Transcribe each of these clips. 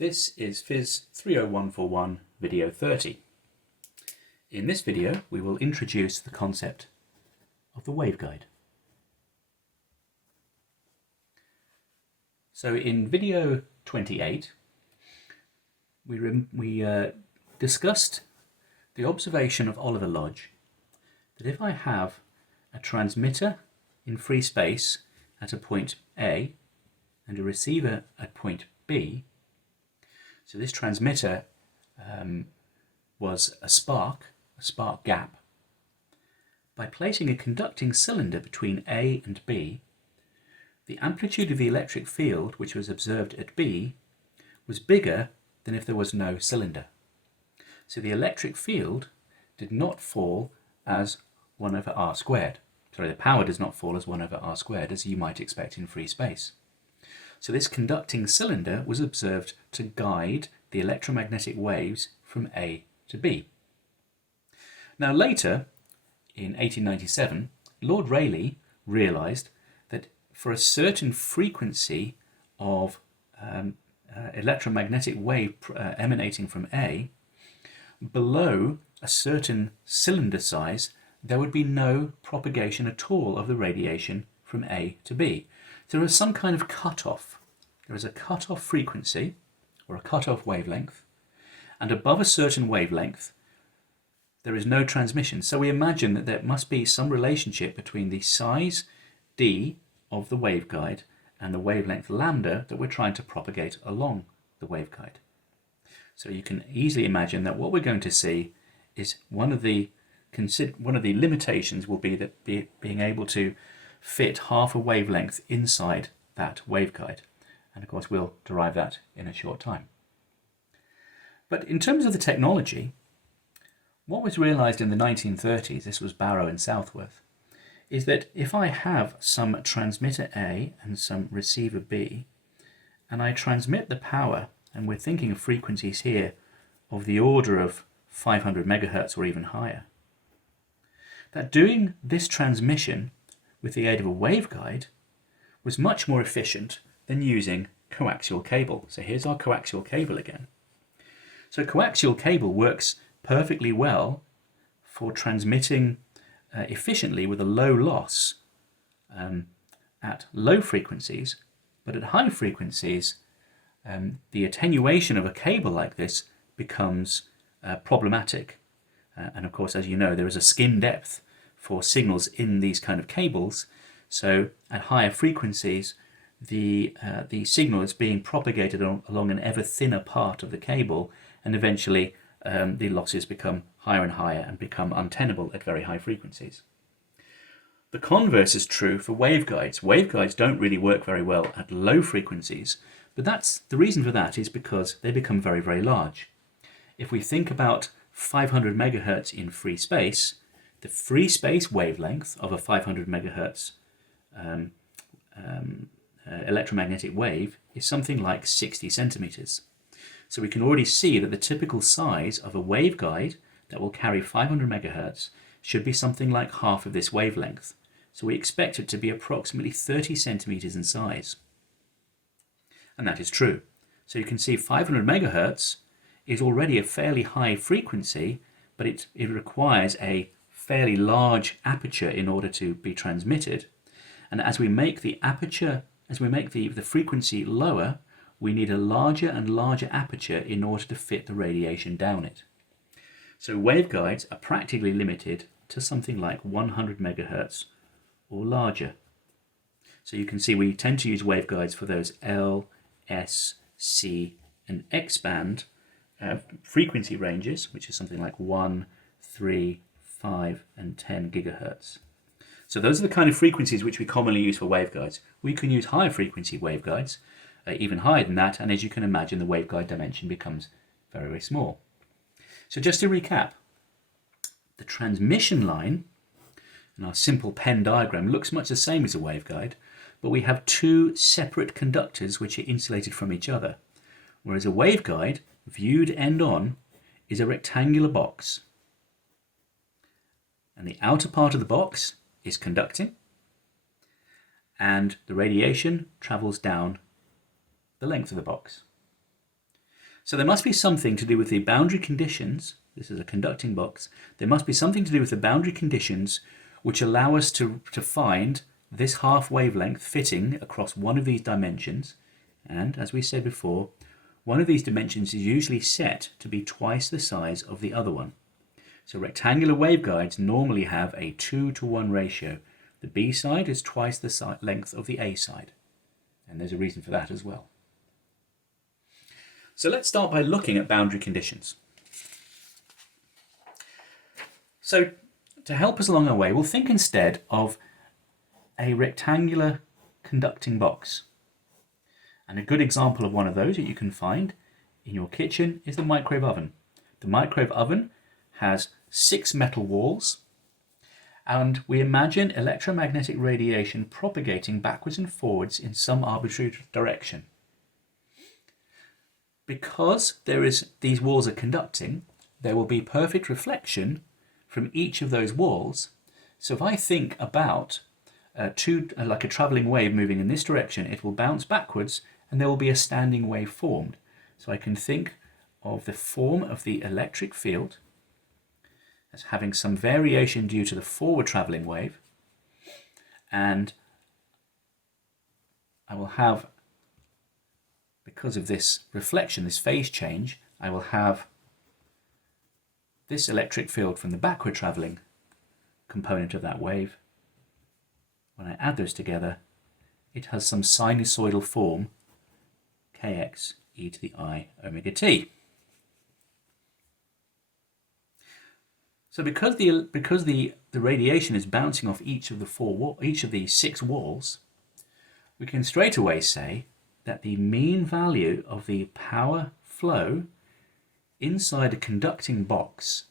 This is PHYS30141 video 30. In this video we will introduce the concept of the waveguide. So in video 28 we discussed the observation of Oliver Lodge that if I have a transmitter in free space at a point A and a receiver at point B, so this transmitter was a spark gap. By placing a conducting cylinder between A and B, the amplitude of the electric field which was observed at B was bigger than if there was no cylinder. So the electric field did not fall as 1 over r squared. Sorry, the power does not fall as 1 over r squared, as you might expect in free space. So this conducting cylinder was observed to guide the electromagnetic waves from A to B. Now later, in 1897, Lord Rayleigh realised that for a certain frequency of electromagnetic wave emanating from A, below a certain cylinder size, there would be no propagation at all of the radiation from A to B. There is some kind of cutoff. There is a cutoff frequency or a cutoff wavelength, and above a certain wavelength there is no transmission. So we imagine that there must be some relationship between the size d of the waveguide and the wavelength lambda that we're trying to propagate along the waveguide. So you can easily imagine that what we're going to see is one of the limitations will be that being able to fit half a wavelength inside that waveguide. And of course we'll derive that in a short time. But in terms of the technology, what was realised in the 1930s, this was Barrow and Southworth, is that if I have some transmitter A and some receiver B, and I transmit the power, and we're thinking of frequencies here of the order of 500 megahertz or even higher, that doing this transmission with the aid of a waveguide was much more efficient than using coaxial cable. So here's our coaxial cable again. So coaxial cable works perfectly well for transmitting efficiently with a low loss at low frequencies, but at high frequencies the attenuation of a cable like this becomes problematic. And of course, as you know, there is a skin depth for signals in these kind of cables. So at higher frequencies, the signal is being propagated along an ever thinner part of the cable, and eventually the losses become higher and higher and become untenable at very high frequencies. The converse is true for waveguides. Waveguides don't really work very well at low frequencies, but the reason for that is because they become very, very large. If we think about 500 megahertz in free space, the free space wavelength of a 500 megahertz electromagnetic wave is something like 60 centimeters. So we can already see that the typical size of a waveguide that will carry 500 megahertz should be something like half of this wavelength. So we expect it to be approximately 30 centimeters in size. And that is true. So you can see 500 megahertz is already a fairly high frequency, but it requires a fairly large aperture in order to be transmitted. And as we make the frequency lower, we need a larger and larger aperture in order to fit the radiation down it. So waveguides are practically limited to something like 100 megahertz or larger. So you can see we tend to use waveguides for those L, S, C and X band frequency ranges, which is something like 1, 3, 5 and 10 gigahertz. So those are the kind of frequencies which we commonly use for waveguides. We can use higher frequency waveguides, even higher than that, and as you can imagine, the waveguide dimension becomes very, very small. So just to recap, the transmission line in our simple Penn diagram looks much the same as a waveguide, but we have two separate conductors which are insulated from each other, whereas a waveguide, viewed end-on, is a rectangular box. And the outer part of the box is conducting, and the radiation travels down the length of the box. So there must be something to do with the boundary conditions. This is a conducting box. There must be something to do with the boundary conditions which allow us to find this half wavelength fitting across one of these dimensions. And as we said before, one of these dimensions is usually set to be twice the size of the other one. So rectangular waveguides normally have a 2-to-1 ratio. The B side is twice the length of the A side. And there's a reason for that as well. So let's start by looking at boundary conditions. So to help us along our way, we'll think instead of a rectangular conducting box. And a good example of one of those that you can find in your kitchen is the microwave oven. The microwave oven has 6 metal walls, and we imagine electromagnetic radiation propagating backwards and forwards in some arbitrary direction. Because these walls are conducting, there will be perfect reflection from each of those walls. So if I think about like a travelling wave moving in this direction, it will bounce backwards and there will be a standing wave formed. So I can think of the form of the electric field as having some variation due to the forward travelling wave, and I will have, because of this reflection, this phase change, I will have this electric field from the backward travelling component of that wave. When I add those together, it has some sinusoidal form, kx e to the I omega t. So because the radiation is bouncing off each of the 6 walls, we can straight away say that the mean value of the power flow inside a conducting box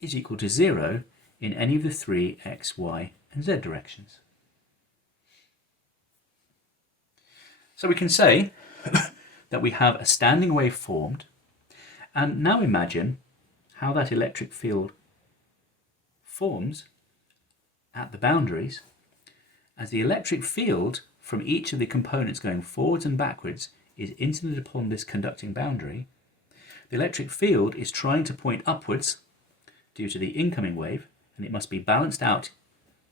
is equal to 0 in any of the 3 x, y, and z directions. So we can say that we have a standing wave formed, and now imagine how that electric field forms at the boundaries as the electric field from each of the components going forwards and backwards is incident upon this conducting boundary. The electric field is trying to point upwards due to the incoming wave, and it must be balanced out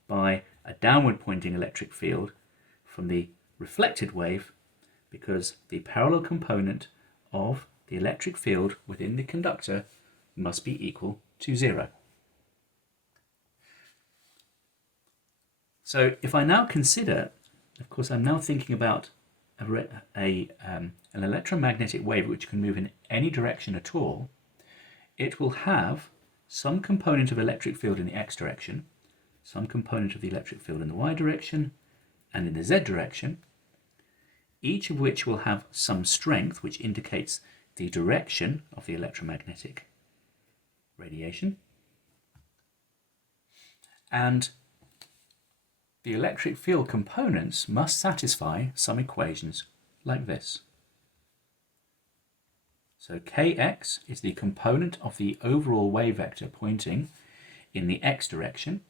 by a downward pointing electric field from the reflected wave, because the parallel component of the electric field within the conductor must be equal to 0. So if I now consider, of course I'm now thinking about an electromagnetic wave which can move in any direction at all, it will have some component of electric field in the x direction, some component of the electric field in the y direction, and in the z direction, each of which will have some strength which indicates the direction of the electromagnetic radiation. And the electric field components must satisfy some equations like this. So kx is the component of the overall wave vector pointing in the x direction.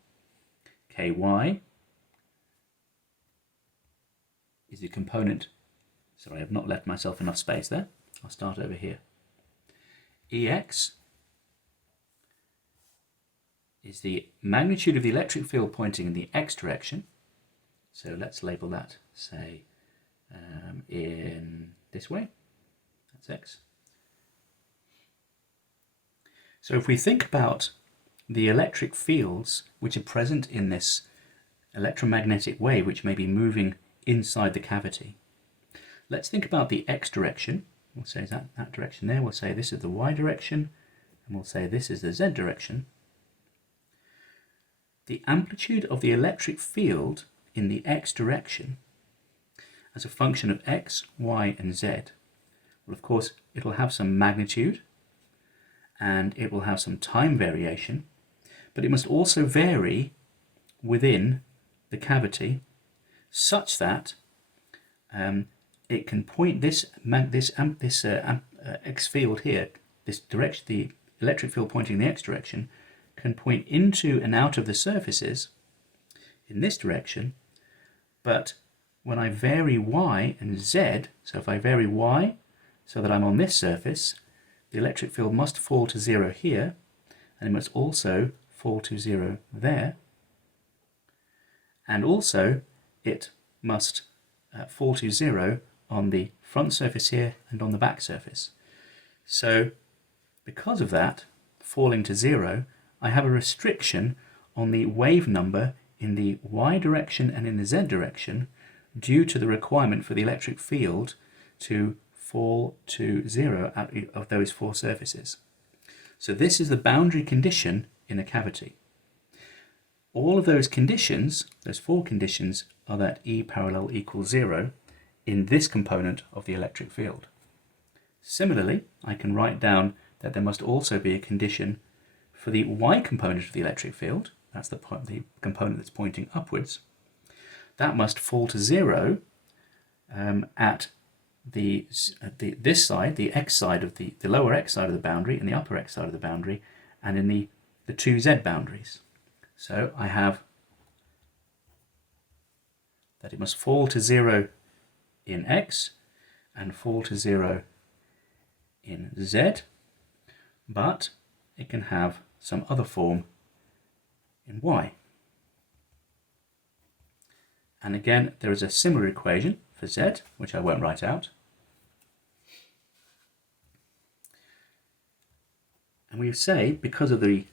Ky is the component, sorry, I've not left myself enough space there. I'll start over here. Ex is the magnitude of the electric field pointing in the x direction. So let's label that, say, in this way. That's x. So if we think about the electric fields which are present in this electromagnetic wave which may be moving inside the cavity, let's think about the x direction. We'll say that direction there. We'll say this is the y direction, and we'll say this is the z direction. The amplitude of the electric field in the x direction as a function of x, y, and z, well, of course, it'll have some magnitude and it will have some time variation, but it must also vary within the cavity such that it can point this x field here, this direction, the electric field pointing in the x direction, can point into and out of the surfaces in this direction, but when I vary y and z, so if I vary y, so that I'm on this surface, the electric field must fall to 0 here, and it must also fall to 0 there, and also it must fall to 0 on the front surface here and on the back surface. So because of that, falling to 0, I have a restriction on the wave number in the y direction and in the z direction due to the requirement for the electric field to fall to 0 out of those four surfaces. So this is the boundary condition in a cavity. All of those conditions, those four conditions, are that E parallel equals 0 in this component of the electric field. Similarly, I can write down that there must also be a condition for the y component of the electric field, that's the component that's pointing upwards. That must fall to 0 at this side, the x side of the lower x side of the boundary and the upper x side of the boundary, and in the two z boundaries. So I have that it must fall to 0 in x and fall to 0 in z, but it can have some other form in y. And again, there is a similar equation for z, which I won't write out. And we say, because of we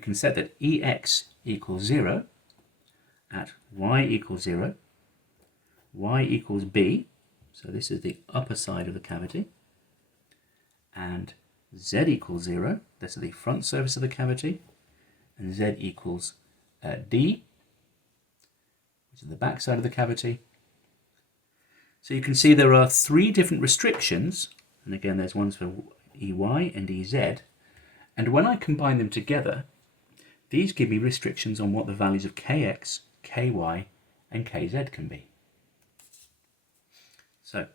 can set that Ex equals 0 at y equals 0, y equals b, so this is the upper side of the cavity, and z equals 0, this is the front surface of the cavity, and z equals d, which is the back side of the cavity. So you can see there are three different restrictions, and again there's ones for EY and EZ, and when I combine them together, these give me restrictions on what the values of Kx, Ky, and Kz can be. So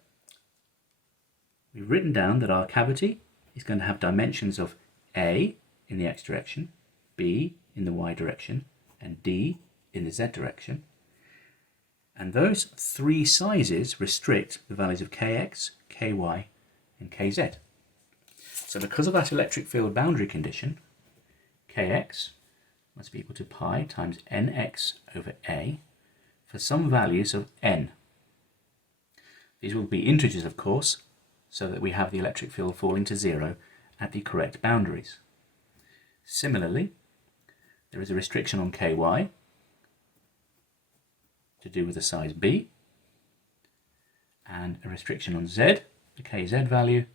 we've written down that our cavity is going to have dimensions of A in the x direction, B in the y direction, and D in the z direction. And those three sizes restrict the values of Kx, Ky, and Kz. So because of that electric field boundary condition, Kx must be equal to pi times nx over A for some values of n. These will be integers, of course, so that we have the electric field falling to 0 at the correct boundaries. Similarly, there is a restriction on Ky to do with the size b, and a restriction on z, the Kz value,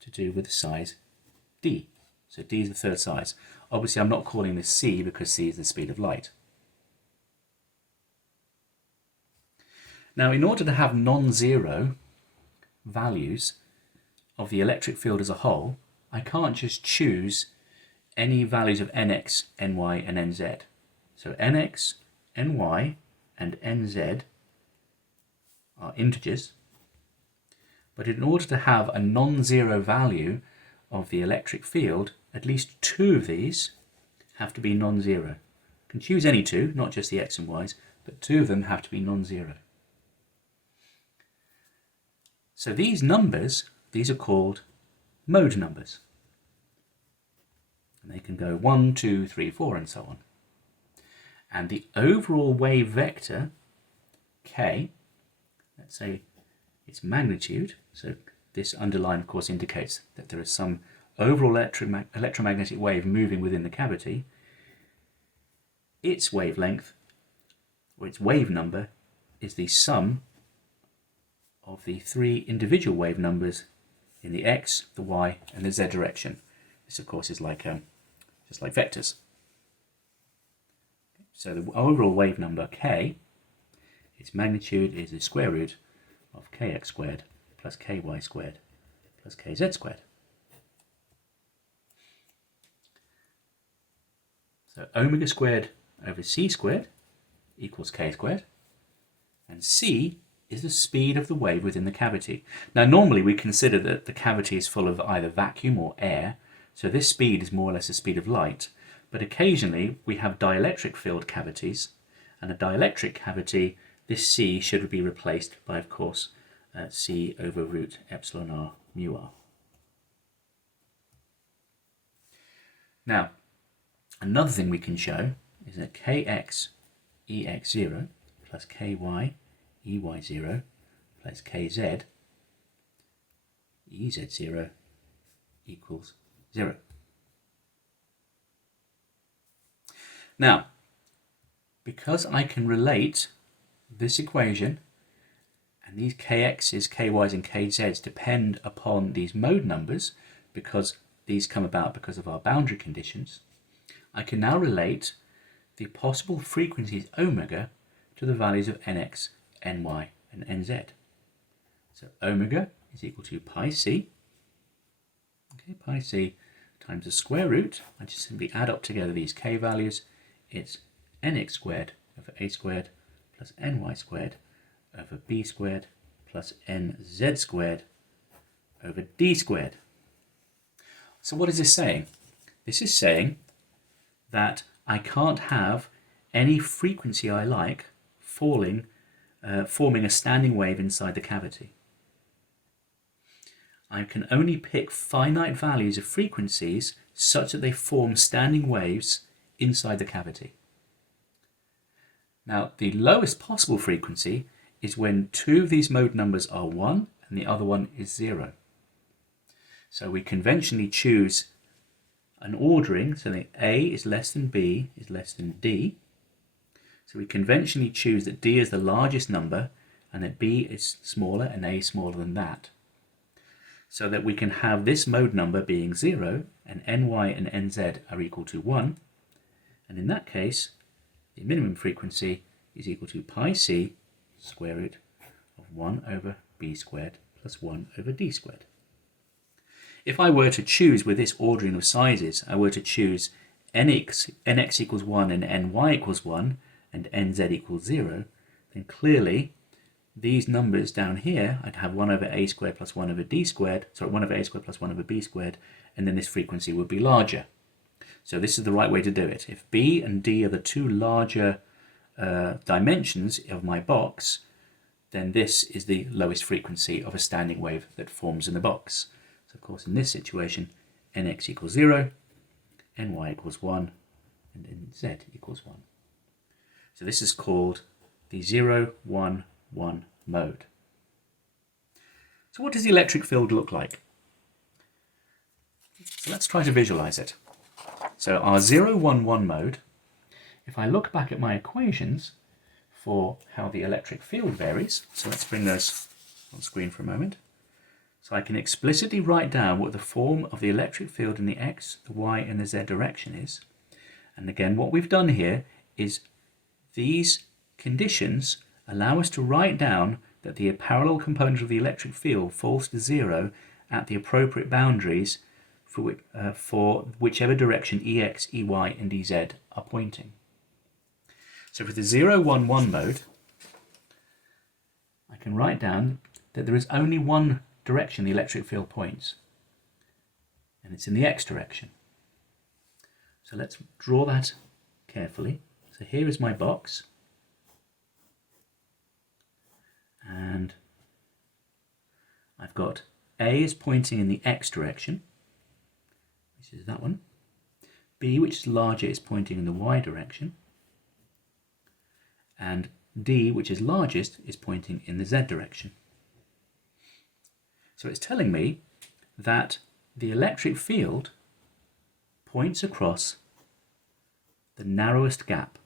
to do with the size d. So d is the third size. Obviously I'm not calling this c because c is the speed of light. Now, in order to have non-zero values of the electric field as a whole, I can't just choose any values of nx, ny, and nz. So nx, ny, and nz are integers, but in order to have a non-zero value of the electric field, at least two of these have to be non-zero. You can choose any two, not just the x and y's, but two of them have to be non-zero. So these numbers, these are called mode numbers. And they can go 1, 2, 3, 4, and so on. And the overall wave vector, k, let's say its magnitude, so this underline of course indicates that there is some overall electromagnetic wave moving within the cavity. Its wavelength, or its wave number, is the sum of the three individual wave numbers in the x, the y, and the z direction. This of course is like just like vectors. So the overall wave number k, its magnitude is the square root of kx squared plus ky squared plus kz squared. So omega squared over c squared equals k squared, and c is the speed of the wave within the cavity. Now normally we consider that the cavity is full of either vacuum or air, so this speed is more or less the speed of light, but occasionally we have dielectric filled cavities, and a dielectric cavity, this c should be replaced by, of course, c over root epsilon r mu r. Now, another thing we can show is that kx ex0 plus ky ey0 plus kz ez0 equals 0. Now, because I can relate this equation, and these kx's, ky's and kz's depend upon these mode numbers, because these come about because of our boundary conditions, I can now relate the possible frequencies omega to the values of nx, ny and nz. So omega is equal to pi c, okay, pi c times the square root. I just simply add up together these k values. It's nx squared over a squared plus ny squared over b squared plus nz squared over d squared. So what is this saying? This is saying that I can't have any frequency I like forming a standing wave inside the cavity. I can only pick finite values of frequencies such that they form standing waves inside the cavity. Now, the lowest possible frequency is when two of these mode numbers are 1 and the other one is 0. So we conventionally choose an ordering so that A is less than B is less than D. So we conventionally choose that D is the largest number and that B is smaller and A is smaller than that, so that we can have this mode number being 0 and ny and nz are equal to 1, and in that case the minimum frequency is equal to pi c square root of 1 over b squared plus 1 over d squared. If I were to choose with this ordering of sizes, I were to choose nx equals 1 and ny equals 1 and nz equals 0, then clearly these numbers down here, I'd have 1 over a squared plus 1 over d squared, sorry, 1 over a squared plus 1 over b squared, and then this frequency would be larger. So this is the right way to do it. If b and d are the two larger dimensions of my box, then this is the lowest frequency of a standing wave that forms in the box. So of course in this situation, nx equals 0, ny equals 1, and nz equals 1. So this is called the 0, 1, 1 mode. So what does the electric field look like? So let's try to visualize it. So our 0, 1, 1 mode, if I look back at my equations for how the electric field varies, so let's bring those on screen for a moment. So I can explicitly write down what the form of the electric field in the x, the y and the z direction is. And again, what we've done here is these conditions allow us to write down that the parallel component of the electric field falls to 0 at the appropriate boundaries for whichever direction ex, ey and ez are pointing. So for the 0, 1, 1 mode, I can write down that there is only one direction the electric field points, and it's in the x direction. So let's draw that carefully. So here is my box, and I've got A is pointing in the x direction, which is that one. B, which is larger, is pointing in the y direction, and D, which is largest, is pointing in the z direction. So it's telling me that the electric field points across the narrowest gap,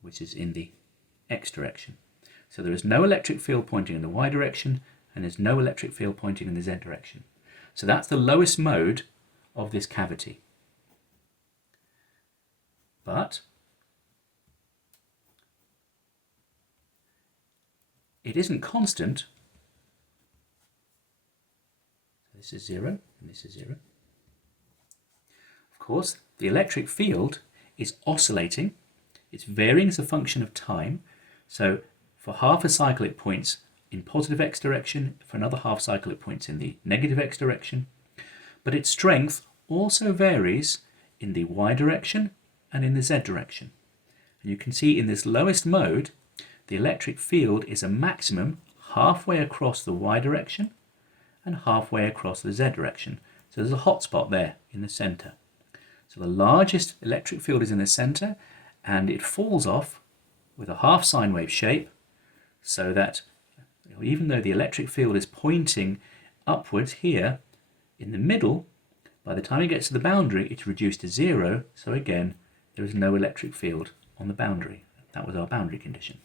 which is in the x direction. So there is no electric field pointing in the y direction, and there's no electric field pointing in the z direction. So that's the lowest mode of this cavity. But it isn't constant. This is 0 and this is 0. Of course, the electric field is oscillating. It's varying as a function of time. So for half a cycle it points in positive x direction, for another half cycle it points in the negative x direction. But its strength also varies in the y direction and in the z direction. And you can see in this lowest mode, the electric field is a maximum halfway across the y direction and halfway across the z direction. So there's a hot spot there in the center. So the largest electric field is in the center, and it falls off with a half sine wave shape, so that even though the electric field is pointing upwards here in the middle, by the time it gets to the boundary, it's reduced to 0. So again, there is no electric field on the boundary. That was our boundary condition.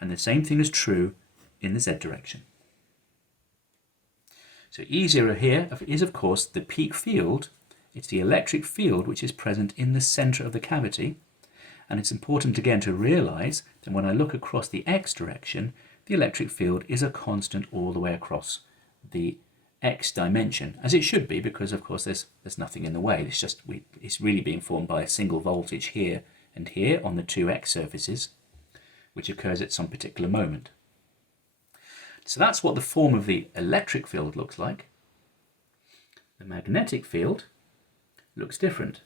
And the same thing is true in the z direction. So E0 here is, of course, the peak field. It's the electric field which is present in the center of the cavity. And it's important again to realize that when I look across the x direction, the electric field is a constant all the way across the x dimension, as it should be, because of course there's nothing in the way. It's really being formed by a single voltage here and here on the two x surfaces, which occurs at some particular moment. So that's what the form of the electric field looks like. The magnetic field looks different.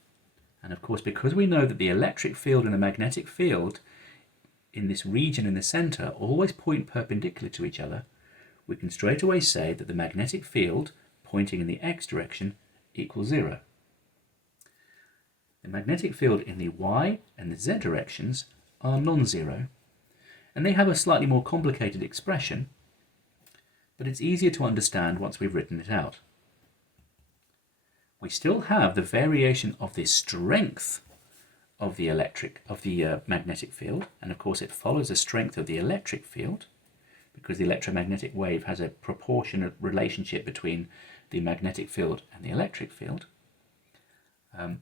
And of course, because we know that the electric field and the magnetic field in this region in the center always point perpendicular to each other, we can straight away say that the magnetic field pointing in the x direction equals 0. The magnetic field in the y and the z directions are non-zero, and they have a slightly more complicated expression, but it's easier to understand once we've written it out. We still have the variation of the strength of the magnetic field, and of course it follows the strength of the electric field, because the electromagnetic wave has a proportionate relationship between the magnetic field and the electric field. But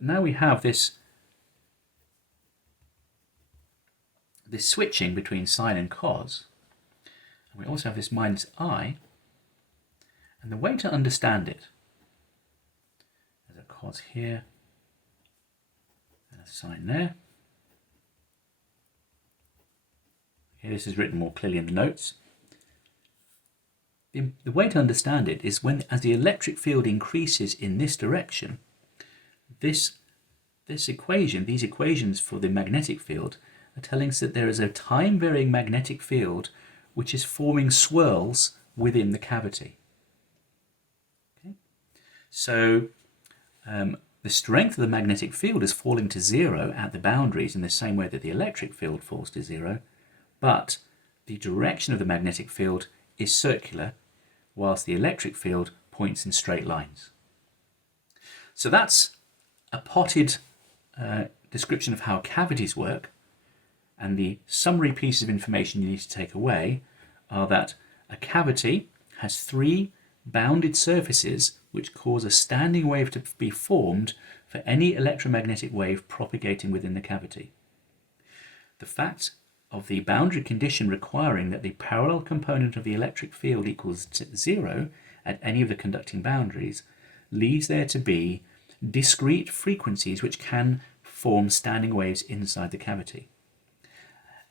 now we have this switching between sine and cos, and we also have this minus I, and the way to understand it, there's a cos here and a sine there. Here, this is written more clearly in the notes. The way to understand it is as the electric field increases in this direction, these equations for the magnetic field are telling us that there is a time-varying magnetic field which is forming swirls within the cavity. Okay? So the strength of the magnetic field is falling to 0 at the boundaries in the same way that the electric field falls to 0. But the direction of the magnetic field is circular, whilst the electric field points in straight lines. So that's a potted description of how cavities work, and the summary pieces of information you need to take away are that a cavity has 3 bounded surfaces which cause a standing wave to be formed for any electromagnetic wave propagating within the cavity. The fact of the boundary condition requiring that the parallel component of the electric field equals 0 at any of the conducting boundaries leads there to be discrete frequencies which can form standing waves inside the cavity.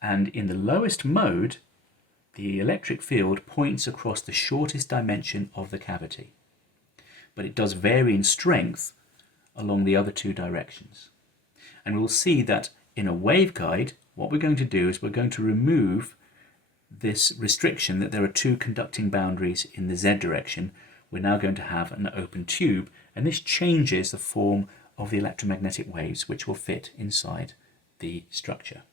And in the lowest mode, the electric field points across the shortest dimension of the cavity, but it does vary in strength along the other 2 directions. And we'll see that in a waveguide, what we're going to do is we're going to remove this restriction that there are 2 conducting boundaries in the z direction. We're now going to have an open tube, and this changes the form of the electromagnetic waves which will fit inside the structure.